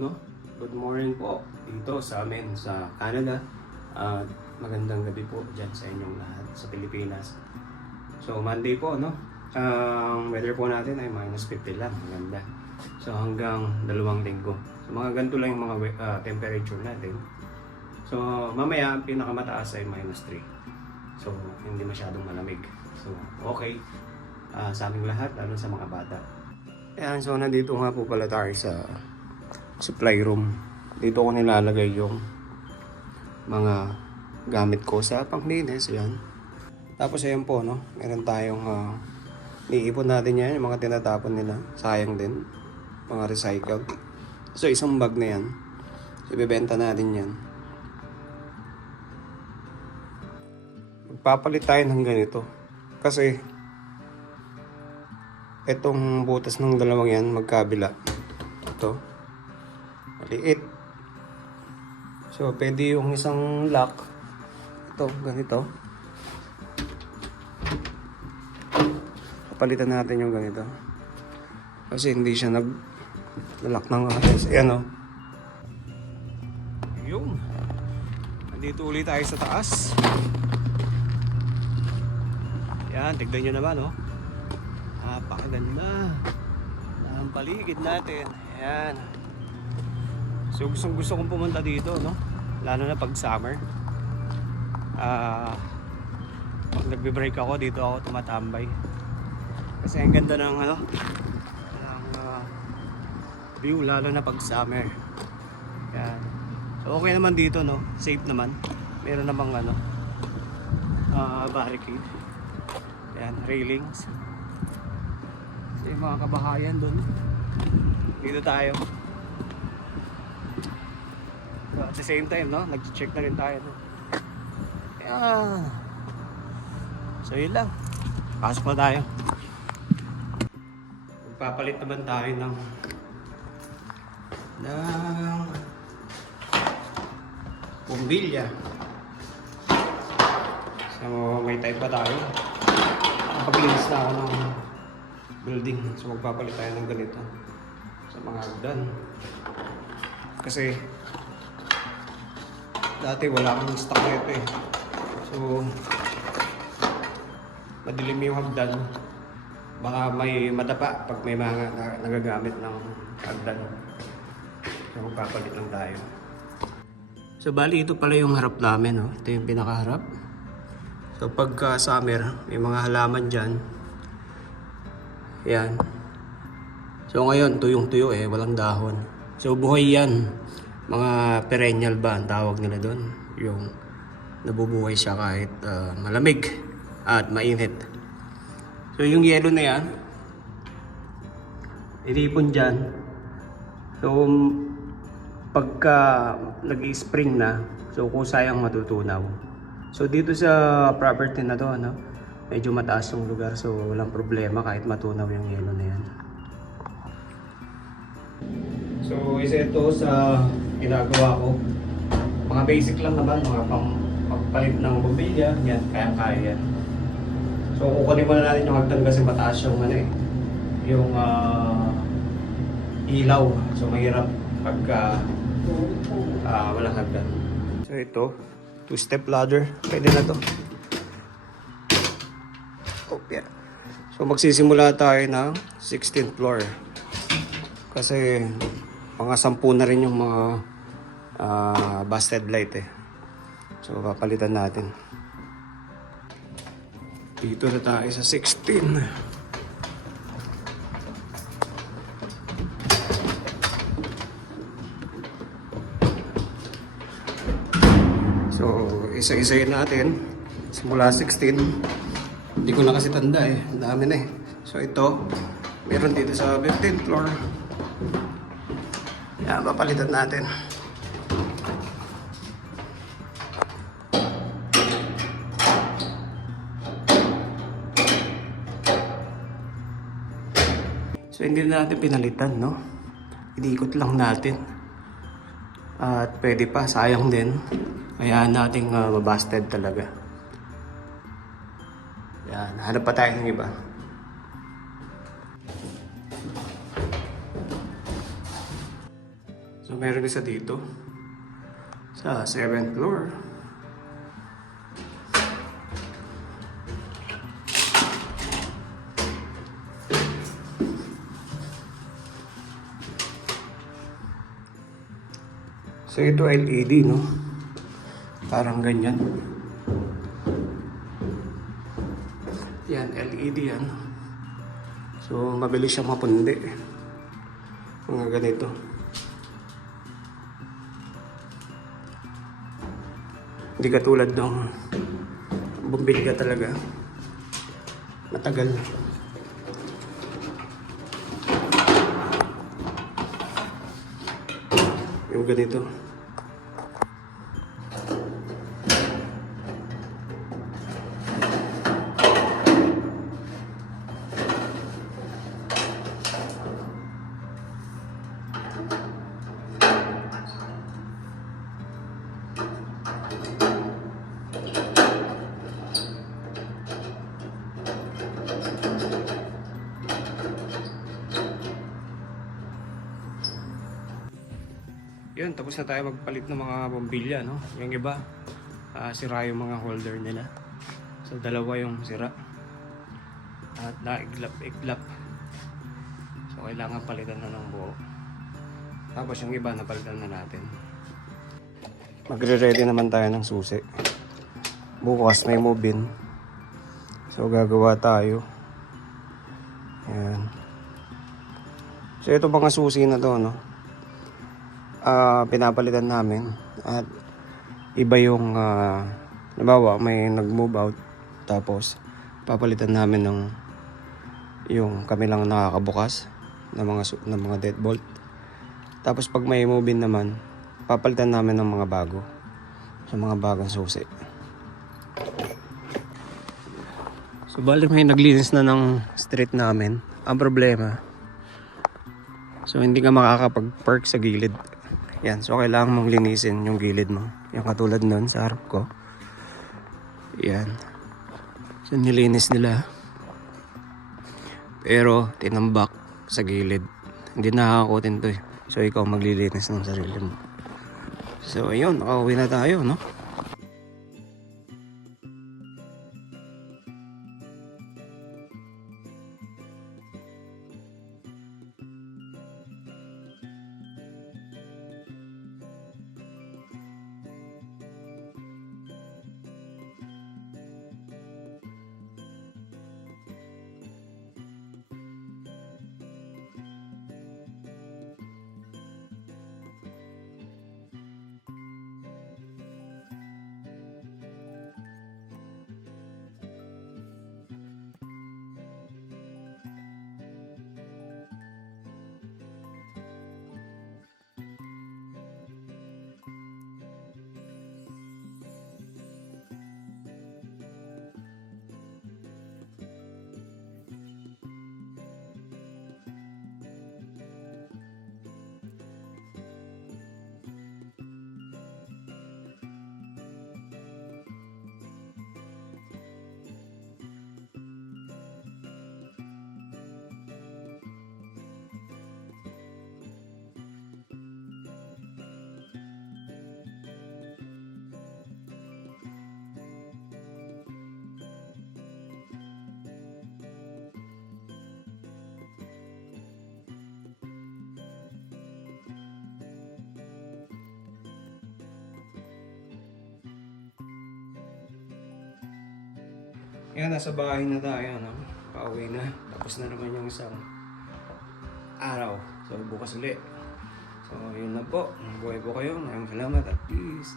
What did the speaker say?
no? Good morning po dito sa amin sa Canada. At magandang gabi po dyan sa inyong lahat sa Pilipinas. So Monday po, no? Ang weather po natin ay -50 lang. Maganda. So hanggang 2 linggo. So mga ganito lang yung mga temperature natin. So mamaya ang pinakamataas ay -3. So hindi masyadong malamig. So okay sa aming lahat, lalo sa mga bata. Ayan, so nandito nga po pala tayo sa supply room. Dito ko nilalagay yung mga gamit ko sa panglinis. Ayan. Tapos ayan po, no? Meron tayong iipon natin yan, yung mga tinatapon nila. Sayang din. Mga recycled. So isang bag na yan. So ibebenta natin yan. Magpapalit tayo ng ganito. Kasi itong butas ng dalawang yan magkabila. Ito maliit. So pwede yung isang lock. Ito ganito. Palitan natin yung ganito. Kasi hindi siya nag-lock ng atas. Ayan o. Yung. Nandito ulit tayo sa taas. Ayan, tignan nyo naman o. Napakaganda ang paligid natin. Ayan. So gusto kong pumunta dito, no? Lalo na pag summer. Pag nagbe-break ako, dito ako tumatambay. Kasi ang ganda ng view, lalo na pag summer. Ayan. So okay naman dito, no? Safe naman. Meron namang barricade. Ayan, railings. So yung mga kabahayan doon. Dito tayo. So at the same time, no? Nag-check na rin tayo doon. Ayan. So yun lang. Pasok na tayo. Magpapalit naman tayo ng bumbilya. So may time pa tayo. Paglinis na ako ng building. So magpapalit tayo ng ganito sa mga hagdan. Kasi dati wala akong stock nito eh. So madilim yung hagdan. Baka may madapa pag may mga nagagamit ng hagdan. So magpapalit lang tayo. So bali ito pala yung harap namin, no? Ito yung pinakaharap. So pagka summer, may mga halaman dyan. Yan. So ngayon, tuyong-tuyo eh, walang dahon. So buhay yan. Mga perennial ba ang tawag nila doon? Yung nabubuhay siya kahit malamig at mainit. So yung yellow na yan, inipon dyan. So pagka nag-spring na, so kusayang matutunaw. So dito sa property na to, medyo mataas yung lugar, so walang problema kahit matunaw yung yelo na yan. So isa ito sa ginagawa ko. Mga basic lang naman, mga pagpalit ng mobilya, yan, kaya-kaya yan. So kukunin muna natin yung hagdan kasi mataas yung yung ilaw. So mahirap pagka walang hagdan. So ito, 2-step ladder, pwede na to. Oh, yeah. So magsisimula tayo ng 16th floor. Kasi mga 10 na rin yung mga busted light eh. So papalitan natin. Dito na tayo sa 16. So, isa-isayin natin. Simula 16. Hindi ko na kasi tanda eh. Ang dami na eh. So, ito. Meron dito sa 15th floor. Yan, papalitan natin. So, hindi na natin pinalitan, no? Inikot lang natin. At pwede pa. Sayang din. Kaya nating mabusted talaga. Yan, hanap pa tayo ng iba. So So meron isa dito sa 7th floor. So ito LED, no? Parang ganyan. Yan, LED yan. So mabilis siyang mapundi. Mga ganito. Hindi katulad ng bumbilya talaga. Matagal. Yung ganito. Yun, tapos na tayo magpalit ng mga bombilya, no? Yung iba, sira yung mga holder nila. So, dalawa yung sira. At naiglap-iglap. So, kailangan palitan na ng buo. Tapos yung iba, napalitan na natin. Magre-ready naman tayo ng susi. Bukas may move-in. So, gagawa tayo. Ayan. So, ito mga susi na to, no? Pinapalitan namin at iba yung nabawa may nag-move out tapos papalitan namin ng yung kami lang nakakabukas ng mga deadbolt. Tapos pag may move-in naman papalitan namin ng mga bago sa mga bagong susi. So bali may naglinis na ng street namin. Ang problema, so hindi ka makakapag-park sa gilid. Yan, so kailangan mong linisin yung gilid mo. Yung katulad nun sa harap ko. Yan. So nilinis nila. Pero tinambak sa gilid. Hindi nakakakutin to eh. So ikaw maglilinis ng sarili mo. So ayun, nakauwi na tayo, no? Yan, nasa bahay na tayo, no? Pauwi na. Tapos na naman yung isang araw. So, bukas ulit. So, yun na po. Buhay po kayo. Maraming salamat at peace.